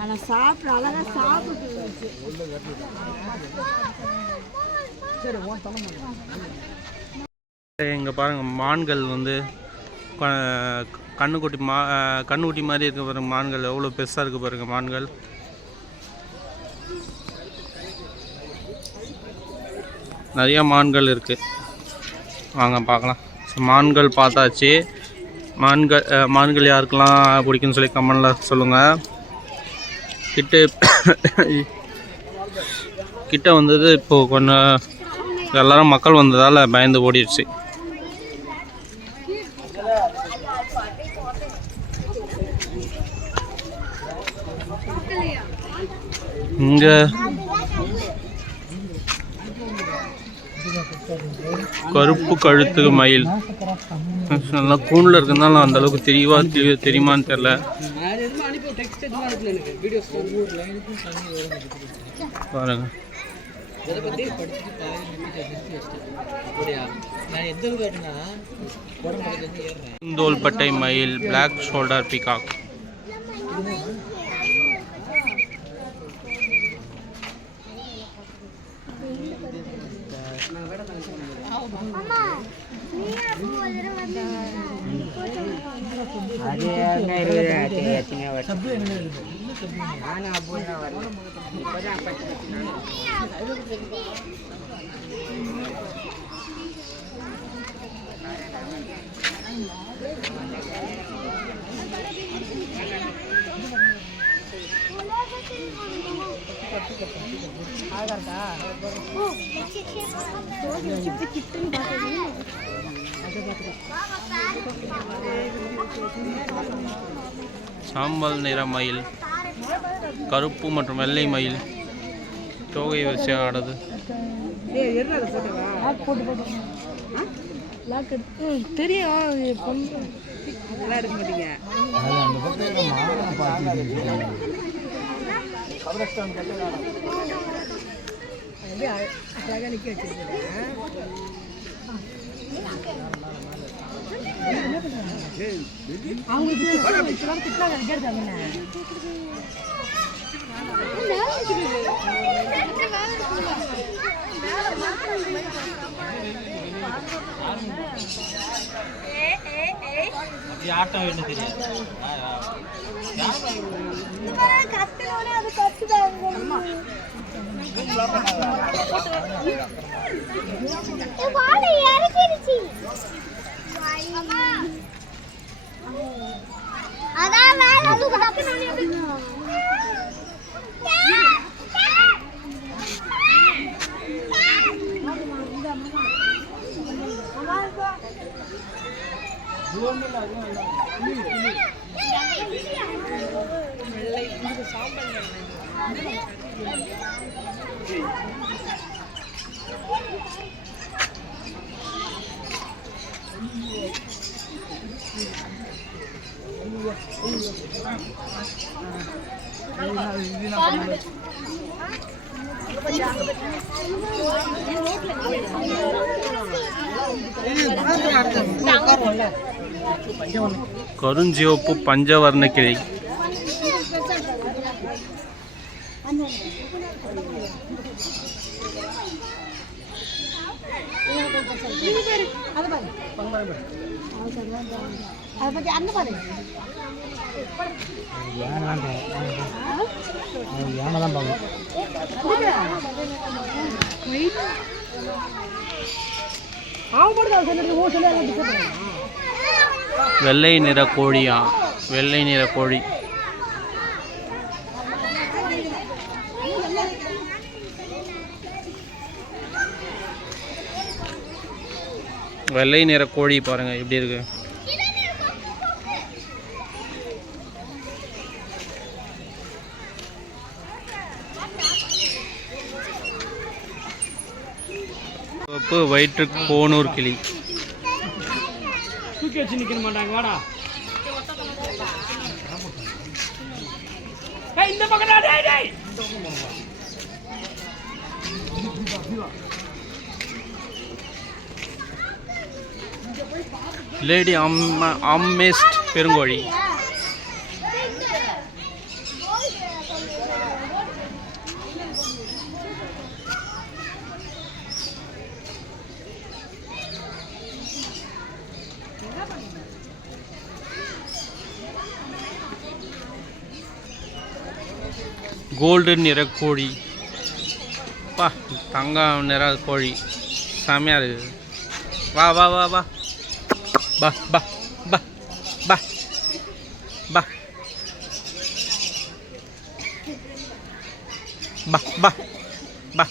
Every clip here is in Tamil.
ஆனால் சாப்பிட அழகாக சாப்பிட்டு இங்கே பாருங்கள் மான்கள் வந்து கண்ணுக்குட்டி கண்ணுக்குட்டி மாதிரி இருக்க பாருங்கள். மான்கள் எவ்வளோ பெருசாக இருக்குது பாருங்கள். மான்கள் நிறையா மான்கள் இருக்குது. வாங்க பார்க்கலாம். மான்கள் பார்த்தாச்சு. மான்கள் யாருக்கெல்லாம் பிடிக்குன்னு சொல்லி கமெண்டில் சொல்லுங்கள். கிட்ட வந்தது இப்போது கொஞ்சம் எல்லோரும் மக்கள் வந்ததால் பயந்து ஓடிடுச்சு. இங்கே கருப்பு கழுத்து மயில் நல்லா கூண்டில் இருக்கிறதுனால அந்த அளவுக்கு தெரியுமான்னு தெரியல. பாருங்க தோள்பட்டை மயில், பிளாக் ஷோல்டர் பீகாக். சாம்பல் நிற மயில், கருப்பு மற்றும் வெள்ளை மயில் தோகை வச்சு ஆடுது. ஆட்டம் என்ன தெரியாது. கருஞ்சிவப்பு பஞ்சவர்ண கிளி. வெள்ளை நிற கோழியா? வெள்ளை நிற கோழி. வெள்ளை நிற கோழி பாருங்க எப்படி இருக்கு. வயிற்று கோனூர் கிளி. தூக்கி வச்சு நிக்க மாட்டாங்க. வாடா இந்த பக்கடா. டேய் டேய் லேடி அம்மேஸ்ட் பெருங்கோழி. கோல்டு நிற கோழி. பா தங்கம் நிற கோழி செமையாக இருக்குது. வா வா வா வா பா பா பா பா பா பா பா பா.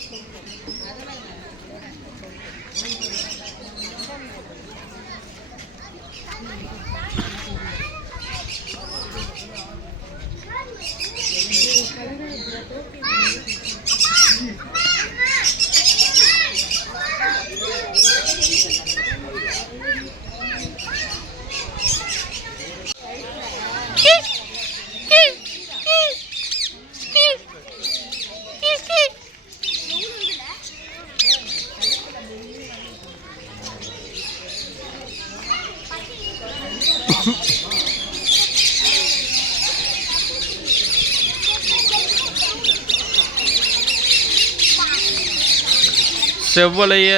செவ்வளைய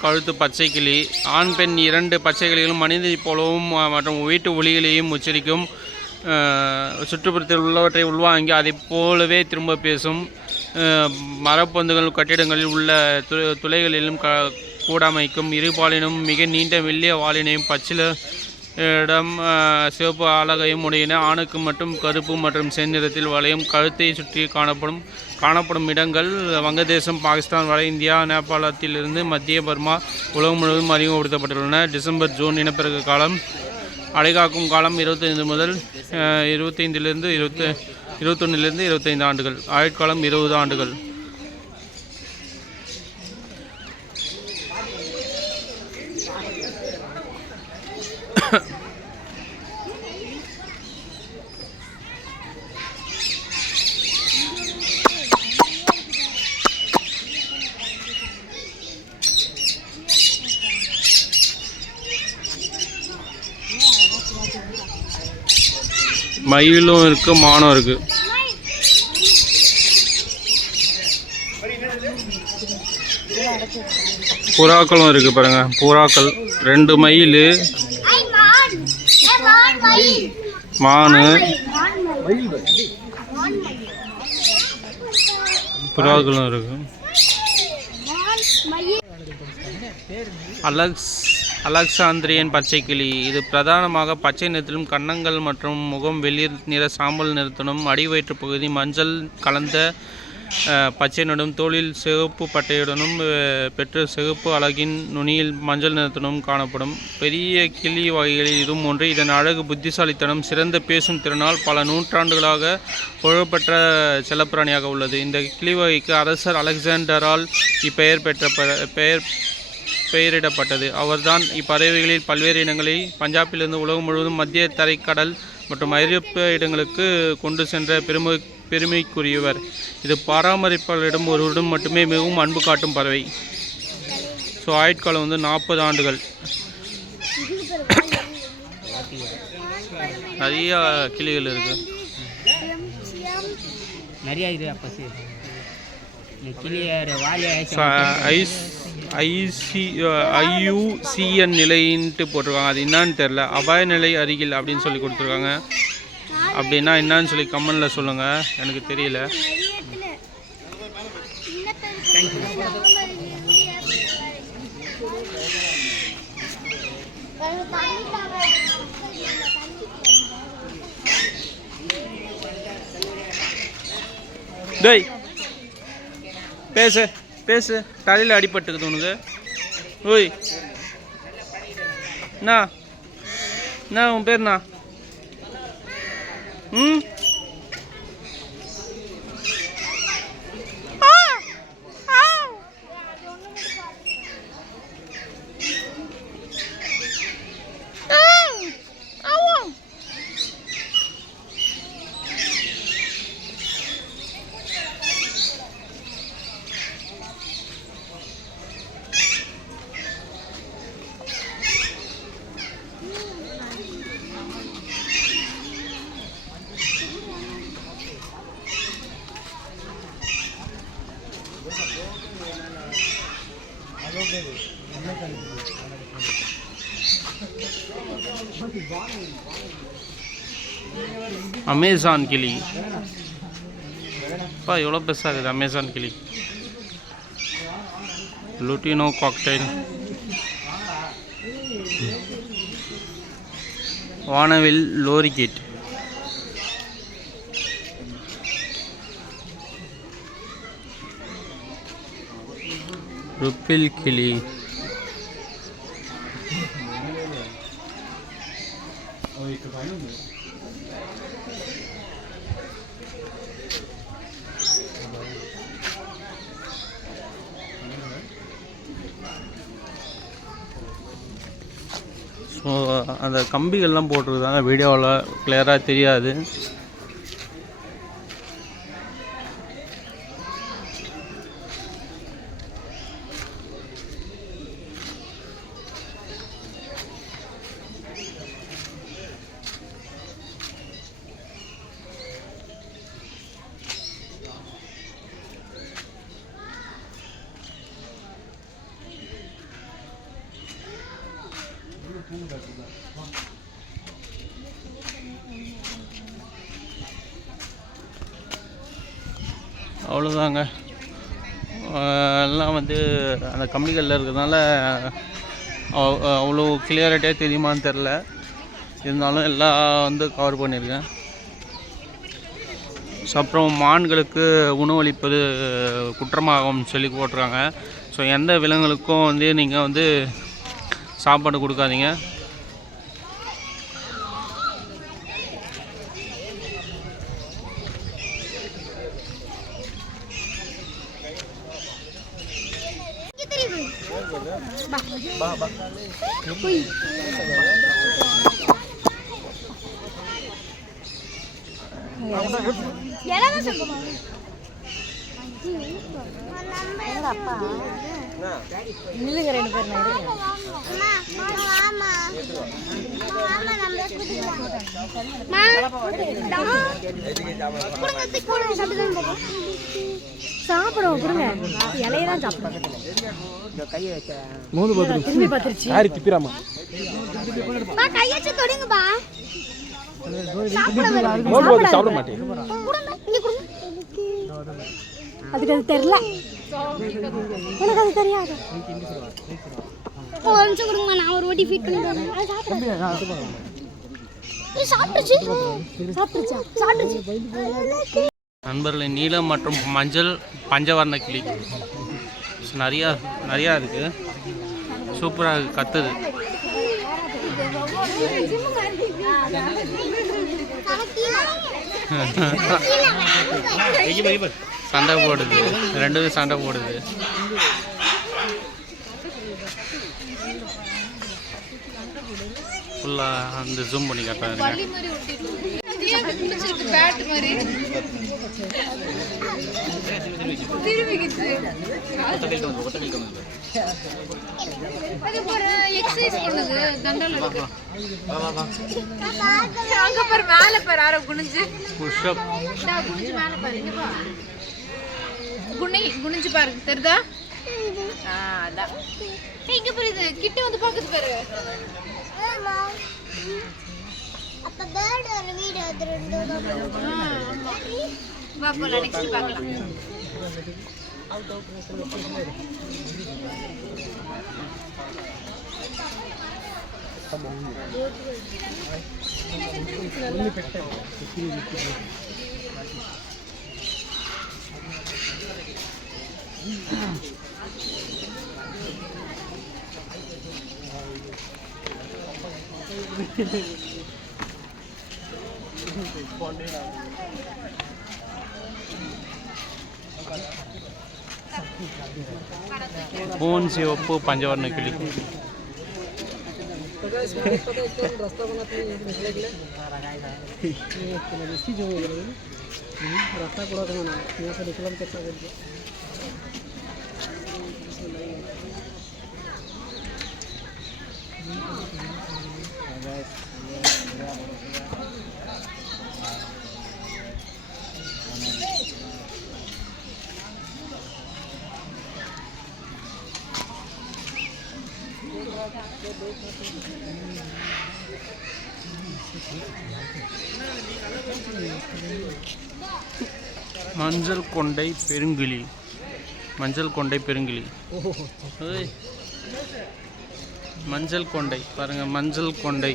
கழுத்து பச்சை கிளி. ஆண் பெண் 2 பச்சை கிளிகளும் மனிதனைப் போலவும் மற்றும் வீட்டு ஒலிகளையும் உச்சரிக்கும். சுற்றுப்புறத்தில் உள்ளவற்றை உள்வாங்கி அதை போலவே திரும்ப பேசும். மரப்பொந்துகள் கட்டிடங்களில் உள்ள துளைகளிலும் கூடமைக்கும். இருபாலினும் மிக நீண்ட மெல்லிய வாலினையும் பச்சிலிடம் சிவப்பு அலகையும் உடையன. ஆணுக்கு மட்டும் கருப்பு மற்றும் செந்நிறத்தில் வளையும். கழுத்தை சுற்றி காணப்படும் இடங்கள் வங்கதேசம், பாகிஸ்தான், வட இந்தியா, நேபாளத்திலிருந்து மத்திய பர்மா உலகம் முழுவதும் அறிமுகப்படுத்தப்பட்டுள்ளன. டிசம்பர் ஜூன் இனப்பெருக்க காலம். அடைகாக்கும் காலம் 25 முதல் 21 ஆண்டுகள். ஆயுட்காலம் 20 ஆண்டுகள். மயிலும் இருக்குது, மானும் இருக்குது. புறாக்களும் இருக்குது பாருங்கள். புறாக்கள் 2 மயில், மானு, புறாக்களும் இருக்குது. அலெக்சாந்திரியன் பச்சை கிளி. இது பிரதானமாக பச்சை நிறத்திலும் கன்னங்கள் மற்றும் முகம் வெளிர் நிற சாம்பல் நிறத்துடன் அடிவயிற்று பகுதி மஞ்சள் கலந்த பச்சையுடனும் தோலில் சிவப்பு பட்டையுடனும் பெற்று சிவப்பு அலகின் நுனியில் மஞ்சள் நிறத்துடனும் காணப்படும். பெரிய கிளி வகைகளில் இதுவும் ஒன்று. இதன் அழகு, புத்திசாலித்தனம், சிறந்த பேசும் திறனால் பல நூற்றாண்டுகளாக புகழ்பெற்ற செல்லப்பிராணியாக உள்ளது. இந்த கிளி வகைக்கு அரசர் அலெக்சாண்டரால் இப்பெயர் பெயரிடப்பட்டது. அவர்தான் இப்பறவைகளில் பல்வேறு இனங்களை பஞ்சாபிலிருந்து உலகம் முழுவதும் மத்திய தரைக்கடல் மற்றும் ஐரோப்பிய இடங்களுக்கு கொண்டு சென்ற பெருமைக்குரியவர். இது பராமரிப்பாளரிடம் ஒருவரிடம் மட்டுமே மிகவும் அன்பு காட்டும் பறவை. ஸோ ஆயுட்காலம் 40 ஆண்டுகள். நிறைய கிளிகள் இருக்கு. IUCN நிலைன்ட்டு போட்டிருக்காங்க. அது என்னான்னு தெரில. அபாய நிலை அருகில் அப்படின்னு சொல்லி கொடுத்துருக்காங்க. அப்படின்னா என்னான்னு சொல்லி கமெண்டில் சொல்லுங்கள், எனக்கு தெரியல. டேய் பேசு தலையில் அடிபட்டுக்குது உனக்கு. ஓய் என்ன உன் பேர்ண்ணா? அமேசான் கிளி. அப்பா எவ்வளோ பெருசாகுது அமேசான் கிளி. லுட்டினோ காக்டைல், வானவில் லோரிகேட், ருப்பில் கிளி, ஸோ அந்த கம்பிகள்லாம் போட்டிருக்காங்க, வீடியோவில் கிளியராக தெரியாது. அவ்வளோதாங்க. எல்லாம் வந்து அந்த கம்பிகளில் இருக்கிறதுனால அவ்வளோ கிளியரிட்டியாக தெரியுமான்னு தெரில. இருந்தாலும் எல்லாம் வந்து கவர் பண்ணியிருக்கேன். ஸோ அப்புறம் மான்களுக்கு உணவளிப்பது குற்றமாகும் சொல்லி போட்டிருக்காங்க. ஸோ எந்த விலங்குகளுக்கும் வந்து நீங்கள் வந்து சாப்பாடு கொடுக்காதீங்க. சாப்பிடுவோம் கொடுங்க, இலையெல்லாம் சாப்பிடுவோம். அதுக்கு அது தெரியல, எனக்கு அது தெரியாது. ஒரு நிமிஷம் கொடுங்க, நான் ஒரு வாட்டி ஃபீட் பண்ணி நண்பர்களே, நீலம் மற்றும் மஞ்சள் பஞ்சவர்ண கிளி நிறையா இருக்குது. சூப்பராக கத்துது. சண்டை போடுது, ரெண்டுமே சண்டை போடுது. ஃபுல்லாக அந்த ஜூம் பண்ணி காட்டுறாங்க. குனிஞ்சு பாருங்க, தெரியுதா? அதான் இங்க புரியுது. கிட்ட வந்து பாக்குது பாரு. அப்ப பேர்ட் ஒரு வீடியோ வா போலாம், நெக்ஸ்ட் பார்க்கலாம். फोन से ओप्पो पंचवर्ण किली रास्ता बनाते हैं निकले के लिए रास्ता पूरा बनाना यहाँ से निकलना कैसा करके மஞ்சள் கொண்டை பெருங்கிளி. மஞ்சள் கொண்டை பெருங்கிளி. ஏய், மஞ்சள் கொண்டை பாருங்க, மஞ்சள் கொண்டை.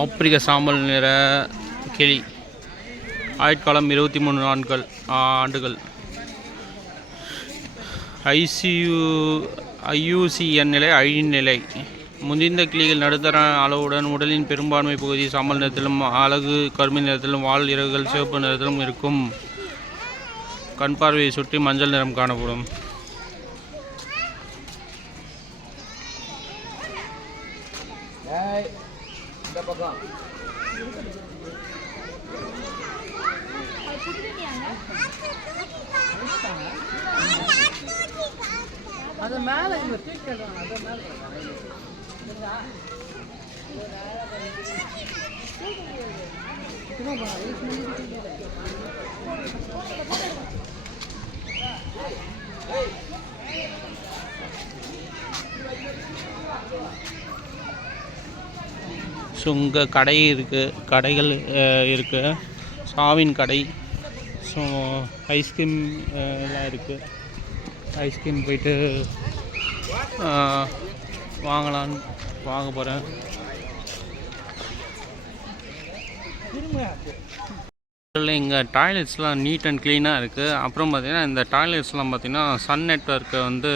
ஆப்பிரிக்க சாம்பல் நிற கிளி. ஆயுட்காலம் 23 ஆண்டுகள். IUCN நிலை அழிநிலை. முதிர்ந்த கிளிகள் நடுத்தர அளவுடன் உடலின் பெரும்பான்மை பகுதி சாம்பல் நிறத்திலும் அலகு கருமை நிறத்திலும் வால் இறகுகள் சிவப்பு நிறத்திலும் இருக்கும். கண் பார்வையை சுற்றி மஞ்சள் நிறம் காணப்படும். அது மேல இங்க தூக்கிடுறாங்க. அது மேல ஸோ இங்கே கடை இருக்குது, கடைகள் இருக்குது. சாவின் கடை. ஸோ ஐஸ்கிரீம் எல்லாம் இருக்குது. ஐஸ்கிரீம் போயிட்டு வாங்கலான்னு வாங்க போகிறேன். இங்கே டாய்லெட்ஸ்லாம் நீட் அண்ட் க்ளீனாக இருக்குது. அப்புறம் பார்த்திங்கன்னா இந்த டாய்லெட்ஸ்லாம் பார்த்திங்கன்னா சன் நெட்வொர்க்கை வந்து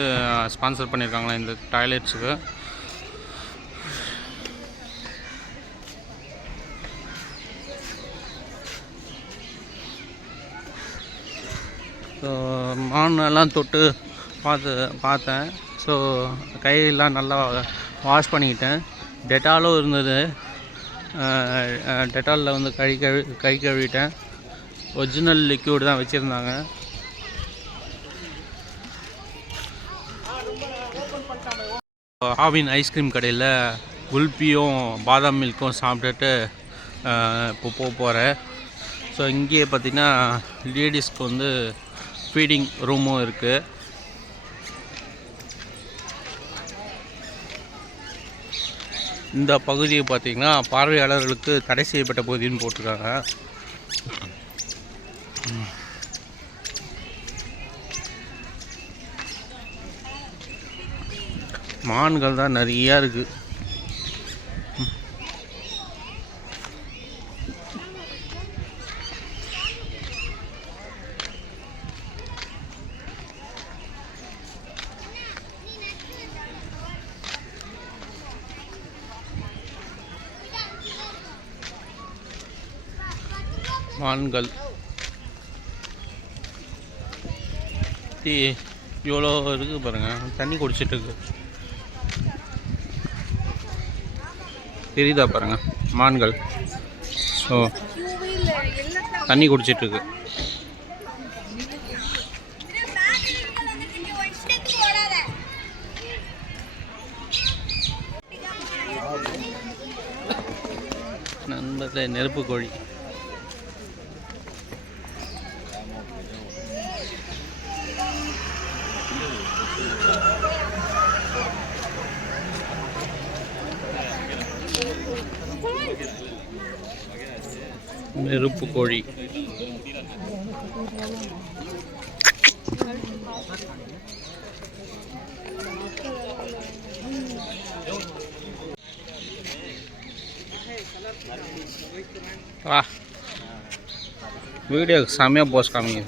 ஸ்பான்சர் பண்ணியிருக்காங்களா இந்த டாய்லெட்ஸுக்கு. ஸோ மானெல்லாம் தொட்டு பார்த்தேன். ஸோ கையெல்லாம் நல்லா வாஷ் பண்ணிக்கிட்டேன். டெட்டாலும் இருந்தது. டெட்டாலில் வந்து கை கழுவிட்டேன். ஒரிஜினல் லிக்யூட் தான் வச்சுருந்தாங்க. ஆவின் ஐஸ்கிரீம் கடையில் குல்பியும் பாதாம் மில்க்கும் சாப்பிட்டுட்டு இப்போ போகிறேன். ஸோ இங்கேயே பார்த்திங்கன்னா லேடிஸ்க்கு வந்து ஃபீடிங் ரூமும் இருக்குது. இந்த பகுதியை பார்த்திங்கன்னா பார்வையாளர்களுக்கு தடை செய்யப்பட்ட பகுதின்னு போட்டிருக்காங்க. மான்கள் தான் நிறையா இருக்குது. மான்கள் எவ்வளோ இருக்குது பாருங்கள். தண்ணி குடிச்சிட்டு இருக்கு. தெரியுதா பாருங்கள் மான்கள். ஸோ தண்ணி குடிச்சிட்ருக்கு. நண்பர்களே, நெருப்பு கோழி. நெருப்பு கோழி. வீடியோ செம்மையாக போஸ்ட் காமிங்க.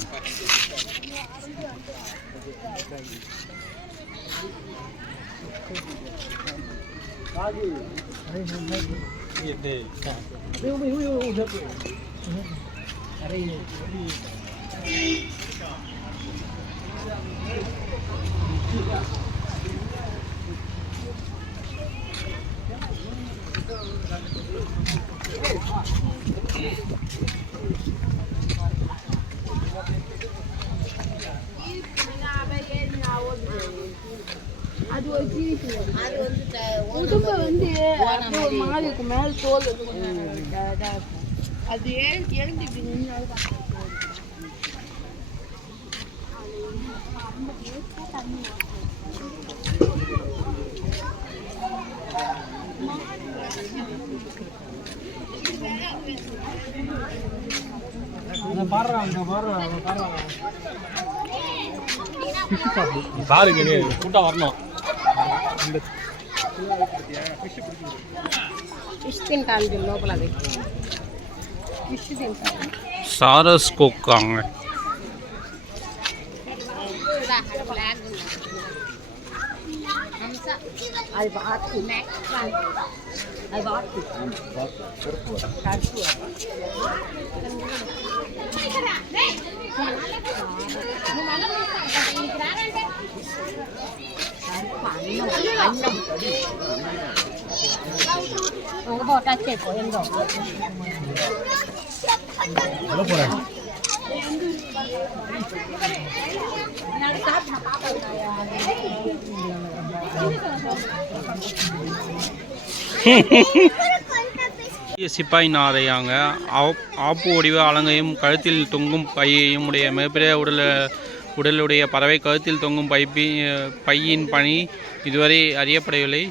மேல் தோல் வந்து கொஞ்சம் அது எழுந்து இப்படி நின்று பாருங்க கூட்டா வரணும். சாரஸ் கொக்காங்க. சிப்பாய் நாரையாங்க. ஆப்பு வடிவ அலங்கையும் கழுத்தில் தொங்கும் பையையும் உடைய மிகப்பெரிய உடலுடைய பறவை கழுத்தில் தொங்கும் பையின் பணி இதுவரை அறியப்படவில்லை.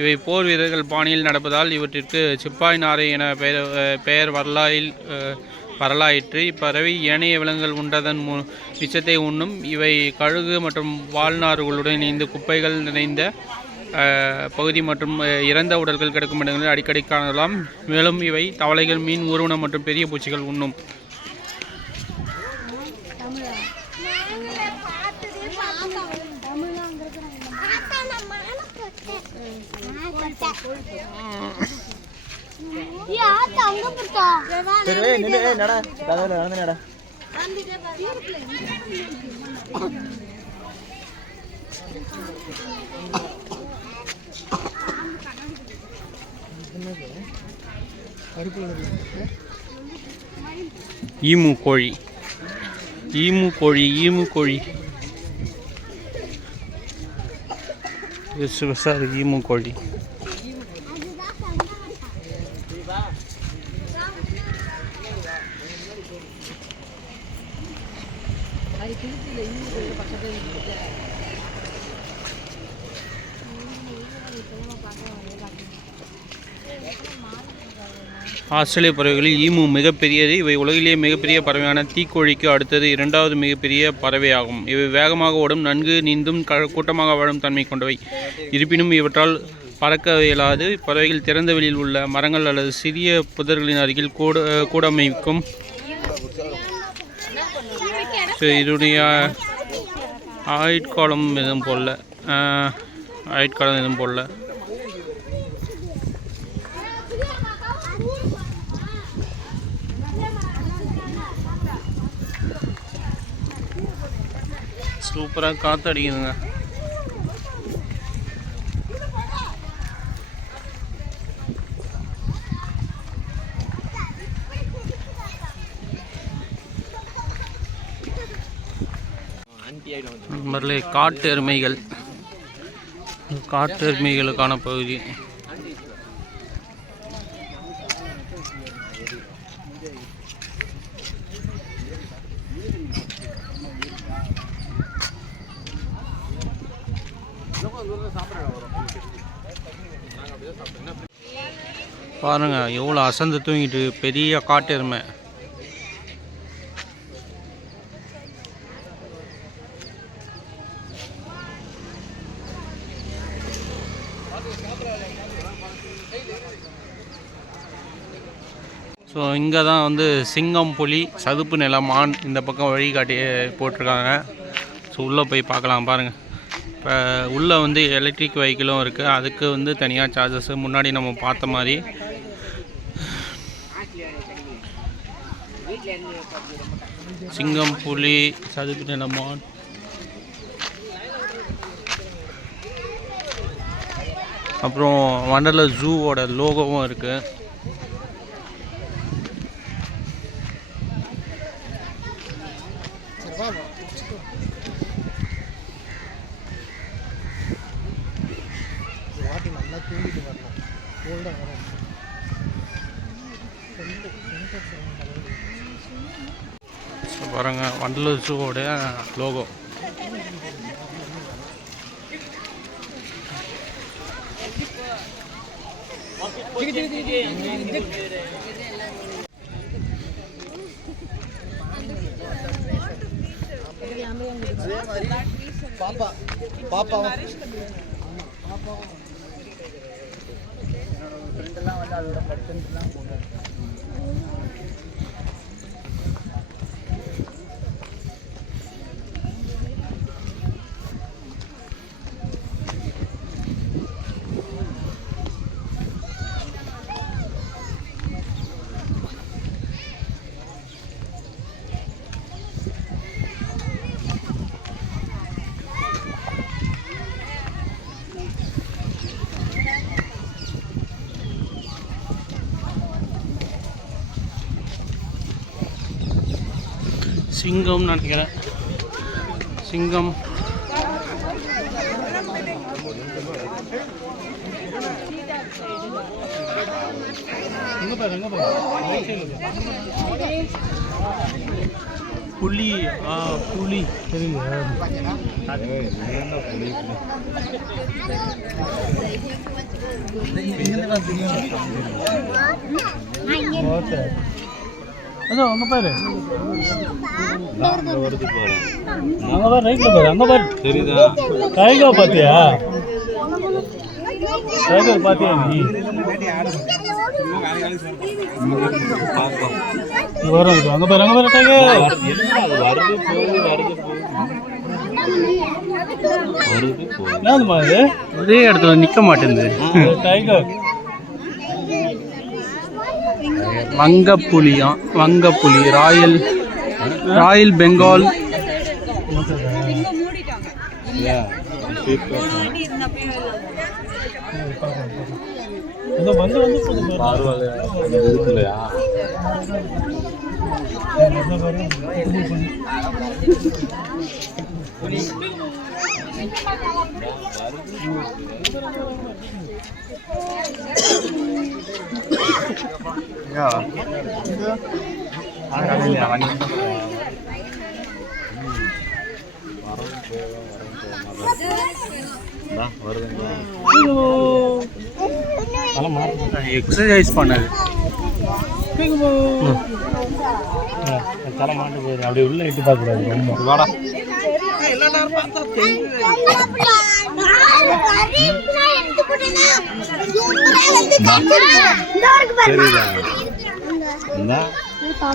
இவை போர் வீரர்கள் பாணியில் நடப்பதால் இவற்றிற்கு சிப்பாய் நாரை என பெயர் வரலாயிற்று. இப்பறவை ஏனைய விலங்குகள் உண்டதன் மிச்சத்தை உண்ணும். இவை கழுகு மற்றும் வாழ்நாறுகளுடன் இணைந்து குப்பைகள் நிறைந்த பகுதி மற்றும் இறந்த உடல்கள் கிடக்கும் இடங்களில் அடிக்கடி காணலாம். மேலும் இவை தவளைகள், மீன், ஊர்வனம் மற்றும் பெரிய பூச்சிகள் உண்ணும். ஈமு கோழி. ஈமு கோழி. ஆஸ்திரேலிய பறவைகளில் ஈமு மிகப்பெரியது. இவை உலகிலேயே மிகப்பெரிய பறவையான தீக்கோழிக்கு அடுத்தது இரண்டாவது மிகப்பெரிய பறவையாகும். இவை வேகமாக ஓடும், நன்கு நீந்தும், கூட்டமாக வாழும் தன்மை கொண்டவை. இருப்பினும் இவற்றால் பறக்க இயலாது. பறவைகள் திறந்த வெளியில் உள்ள மரங்கள் அல்லது சிறிய புதர்களின் அருகில் கூடமைக்கும். இதனுடைய ஆயுட்காலம் எதுவும் போடல. சூப்பராக காற்று அடிக்குதுங்க. நண்பர்களே, காட்டு எருமைகளுக்கான பகுதி. பாருங்க எவ்வளோ அசந்து தூங்கிட்டு பெரிய காட்டு எருமை. ஸோ இங்கே தான் வந்து சிங்கம், புலி, சதுப்பு நில மான் இந்த பக்கம் வழிகாட்டி போட்டிருக்காங்க. ஸோ உள்ளே போய் பார்க்கலாம். பாருங்கள், இப்போ உள்ளே வந்து எலக்ட்ரிக் வெஹிக்கிளும் இருக்குது. அதுக்கு வந்து தனியாக சார்ஜஸ். முன்னாடி நம்ம பார்த்த மாதிரி சிங்கம், புலி, சதுப்பு நில மான், அப்புறம் வண்டலூர் ஜூவோட லோகோவும் இருக்குது. நல்லா தூங்கிட்டு வரணும். பாருங்க வண்டலூர் ஜூவோட லோகோ. சிங்கம் நினைக்கிறேன். சிங்கம் புலி. புலி தெரியல. அதான் அங்கே பாரு, அங்கே பாரு, ரைட்டில் பாரு, அங்கே பாரு, தெரியுதா? டைகர் பார்த்தியா? டைகர் பார்த்தியா நீ? வரும், அங்கே பாரு, அங்கே பாரு, டைகர் வருது போகுது, வருது போகுது. என்னதுமா இது? ஒரே இடத்துல நிற்க மாட்டேங்குது. டைகர் வங்கப்புலியா? வங்கப்புலி, ராயல் பெங்கால். எக்ஸசைஸ் பண்ணது தலை மாட்டு போயிரு. அப்படி உள்ள இட்டு பார்க்க கூடாது. ரொம்ப வாடா.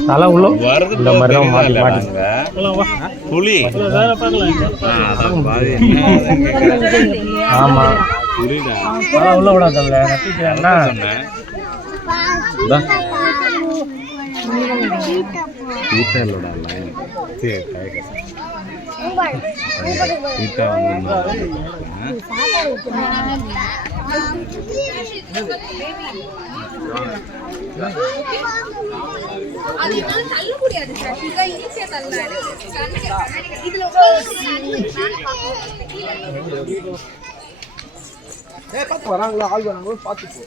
தலை உள்ள இந்த மாதிரி தான் மாட்டுங்க. புலி ஆமா, தலை உள்ள விடாதல்ல. நட்டிட்டா அது என்னால தள்ள முடியாது. ஈஸியா தள்ளாரு. இதுல பார்த்து வராங்களா, ஆள் வராங்களோ பார்த்து போ.